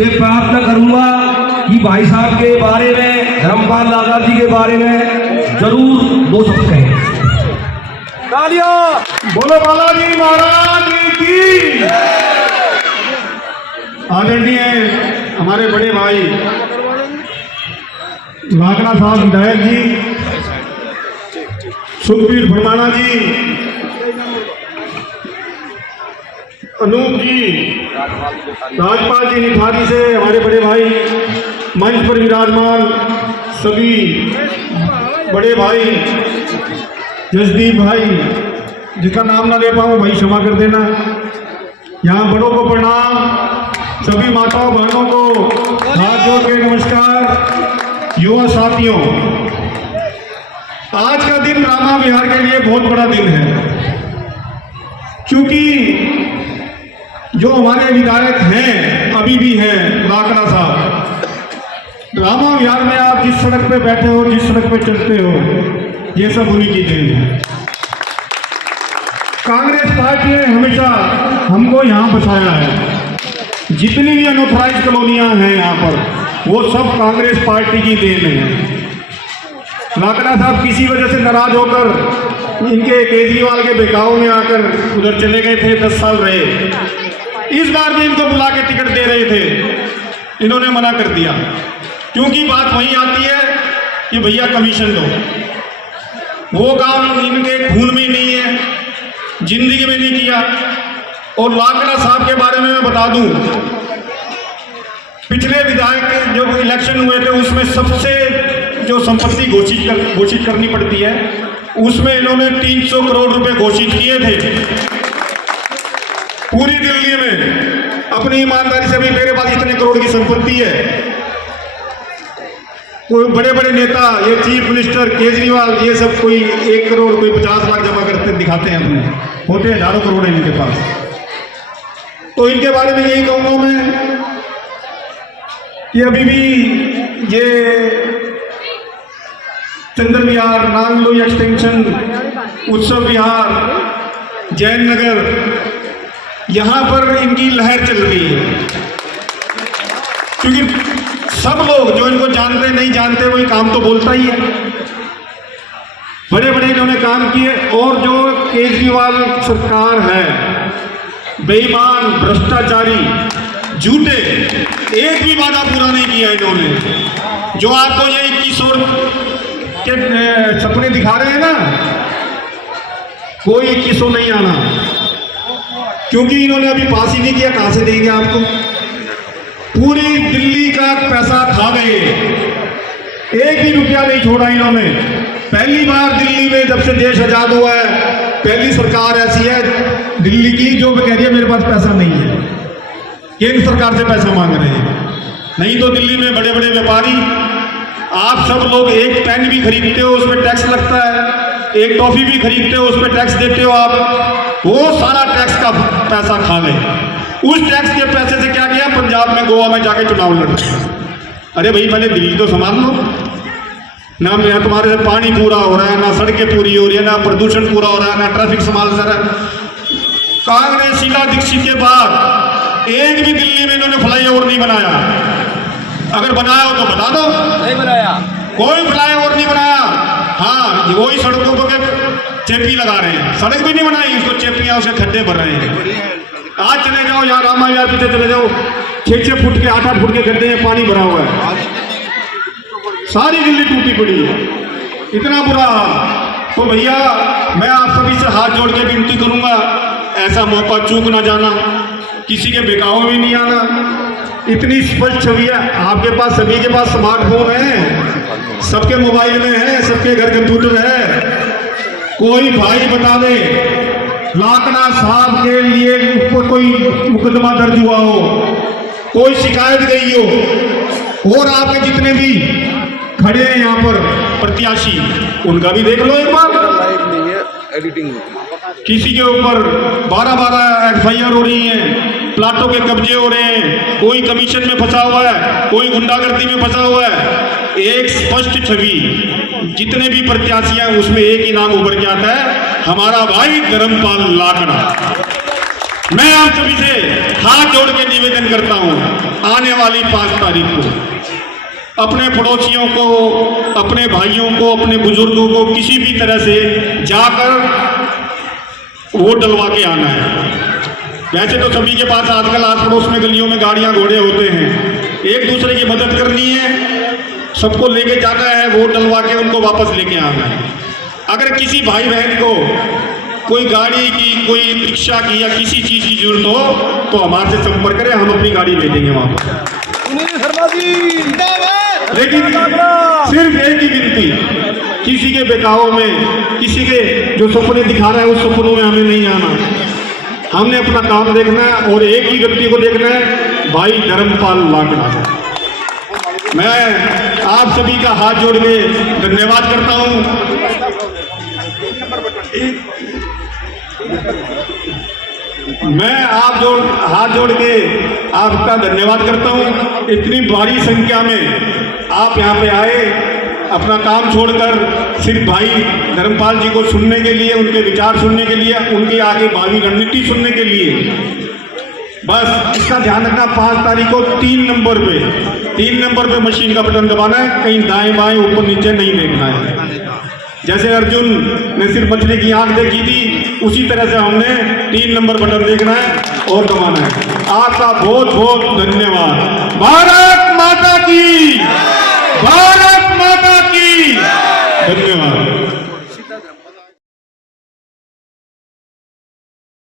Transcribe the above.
से प्रार्थना करूंगा कि भाई साहब के बारे में, धर्मपाल लागा जी के बारे में जरूर दो शब्द कहें। तालियां बोलो बालाजी महाराज की। आदरणीय हमारे बड़े भाई लाकड़ा साहब विधायक जी, सुखबीर भरमाना जी, अनूप जी, राजपाल जी निखारी से हमारे बड़े भाई, मंच पर विराजमान सभी बड़े भाई, जसदीप भाई, जिसका नाम ना ले पाऊँ भाई क्षमा कर देना। यहाँ बड़ों को प्रणाम, सभी माताओं बहनों को हाथ जोड़ के नमस्कार। युवा साथियों, आज का दिन रामा विहार के लिए बहुत बड़ा दिन है, क्योंकि जो हमारे विधायक हैं, अभी भी हैं, लाकड़ा साहब, रामा विहार में आप जिस सड़क पे बैठे हो, जिस सड़क पे चलते हो, ये सब उन्हीं की देन है। कांग्रेस पार्टी ने हमेशा हमको यहाँ बसाया है। जितनी भी अनऑथराइज कॉलोनियां हैं यहाँ पर, वो सब कांग्रेस पार्टी की देन है। लाकड़ा साहब किसी वजह से नाराज होकर इनके केजरीवाल के बहकाव में आकर उधर चले गए थे, 10 साल रहे। इस बार भी इनको बुला के टिकट दे रहे थे, इन्होंने मना कर दिया, क्योंकि बात वही आती है कि भैया कमीशन दो। वो काम इनके खून में नहीं है, जिंदगी में नहीं किया। और लाकड़ा साहब के बारे में मैं बता दूं, पिछले विधायक जो इलेक्शन हुए थे उसमें सबसे जो संपत्ति घोषित करनी पड़ती है, उसमें इन्होंने 300 करोड़ रुपए घोषित किए थे पूरी दिल्ली में। अपनी ईमानदारी से भी मेरे पास इतने करोड़ की संपत्ति है। कोई बड़े बड़े नेता, ये चीफ मिनिस्टर केजरीवाल, ये सब कोई 1 करोड़, कोई 50 लाख जमा करते दिखाते हैं, अपने होते हजारों करोड़ है इनके पास। तो इनके बारे में यही कहूंगा मैं कि अभी भी ये चंदन विहार, नांगलोई एक्सटेंशन, उत्सव विहार, जैन नगर, यहां पर इनकी लहर चल रही है, क्योंकि सब लोग जो इनको जानते नहीं जानते, वही काम तो बोलता ही है। बड़े बड़े इन्होंने काम किए। और जो केजरीवाल सरकार है, बेईमान, भ्रष्टाचारी, झूठे, एक भी वादा पूरा नहीं किया इन्होंने। जो आपको ये 21 के सपने दिखा रहे हैं ना, कोई 21 नहीं आना, क्योंकि इन्होंने अभी पास ही नहीं किया। कहां से देंगे आपको? पूरी दिल्ली का पैसा खा गए, एक भी रुपया नहीं छोड़ा इन्होंने। पहली बार दिल्ली में जब से देश आजाद हुआ है, पहली सरकार ऐसी है दिल्ली की जो कह रही है मेरे पास पैसा नहीं है, केंद्र सरकार से पैसा मांग रहे हैं। नहीं तो दिल्ली में बड़े बड़े व्यापारी, आप सब लोग एक पेन भी खरीदते हो उसमें टैक्स लगता है, एक टॉफी भी खरीदते हो उसमें टैक्स देते हो आप, वो सारा टैक्स का पैसा खा गए। उस टैक्स के पैसे से क्या किया? पंजाब में, गोवा में जाके चुनाव लड़े। अरे भाई पहले दिल्ली तो संभाल लो ना। मैं तुम्हारे से पानी पूरा हो रहा है ना, सड़कें पूरी हो रही है ना, प्रदूषण पूरा हो रहा है ना, ट्रैफिक संभाल रहा है। कांग्रेस शीला दीक्षित के बाद एक भी दिल्ली में इन्होंने फ्लाईओवर नहीं बनाया। अगर बनाया हो तो बता दो। नहीं बनाया, कोई फ्लाईओवर नहीं बनाया। हाँ, वही सड़कों को चेपी लगा रहे हैं, सड़क भी नहीं बनाई, उसको चेपियां, उसे खड्डे भर रहे हैं। आज चले जाओ यहाँ रामा विहार पीछे चले जाओ, 6-6 फुट के 8-8 फुट के गड्ढे में पानी भरा हुआ है। सारी दिल्ली टूटी पड़ी है, इतना बुरा हाल। तो भैया मैं आप सभी से हाथ जोड़ के विनती करूंगा, ऐसा मौका चूक ना जाना, किसी के बेकाव में नहीं आना। इतनी स्पष्ट छवि है आपके पास, सभी के पास स्मार्टफोन है, सबके मोबाइल में है, सबके घर कंप्यूटर है। कोई भाई बता दे लाकड़ा साहब के लिए ऊपर कोई मुकदमा दर्ज हुआ हो, कोई शिकायत गई हो, और आपके जितने भी खड़े हैं यहाँ पर प्रत्याशी, उनका भी देख लो एक बार। एडिटिंग किसी के ऊपर 12-12 FIR हो रही हैं, प्लाटों के कब्जे हो रहे हैं, कोई कमीशन में फंसा हुआ है, कोई गुंडागर्दी में फंसा हुआ है। एक स्पष्ट छवि, जितने भी प्रत्याशी हैं उसमें एक ही नाम उभर के आता है, हमारा भाई धर्मपाल लाकड़ा। मैं आप सभी से हाथ जोड़ के निवेदन करता हूं, आने वाली 5 तारीख को अपने पड़ोसियों को, अपने भाइयों को, अपने बुजुर्गों को किसी भी तरह से जाकर वोट डलवा के आना है। वैसे तो सभी के पास आजकल आस पड़ोस में गलियों में गाड़ियां घोड़े होते हैं, एक दूसरे की मदद करनी है, सबको लेके जाना है, वोट डलवा के उनको वापस लेके आना है। अगर किसी भाई बहन को कोई गाड़ी की, कोई रिक्शा की या किसी चीज की जरूरत हो तो हमारे से संपर्क करें, हम अपनी गाड़ी ले देंगे वहां पर। लेकिन सिर्फ एक ही विनती, किसी के बेकाओं में, किसी के जो सपने दिखा रहा है उस सपनों में हमें नहीं आना। हमने अपना काम देखना है और एक ही व्यक्ति को देखना है, भाई धर्मपाल लाकड़ा। मैं आप सभी का हाथ जोड़ के धन्यवाद करता हूं। मैं हाथ जोड़ के आपका धन्यवाद करता हूं। इतनी बड़ी संख्या में आप यहाँ पे आए, अपना काम छोड़कर सिर्फ भाई धर्मपाल जी को सुनने के लिए, उनके विचार सुनने के लिए, उनकी आगे भावी रणनीति सुनने के लिए। बस इसका ध्यान रखना, 5 तारीख को 3 नंबर पे मशीन का बटन दबाना है, कहीं दाएं बाएं ऊपर नीचे नहीं देखना है। जैसे अर्जुन ने सिर्फ मछली की आंख देखी थी, उसी तरह से हमने 3 नंबर बटन देखना है और दबाना है। आपका बहुत बहुत धन्यवाद। भारत माता की, भारत माता की धन्यवाद।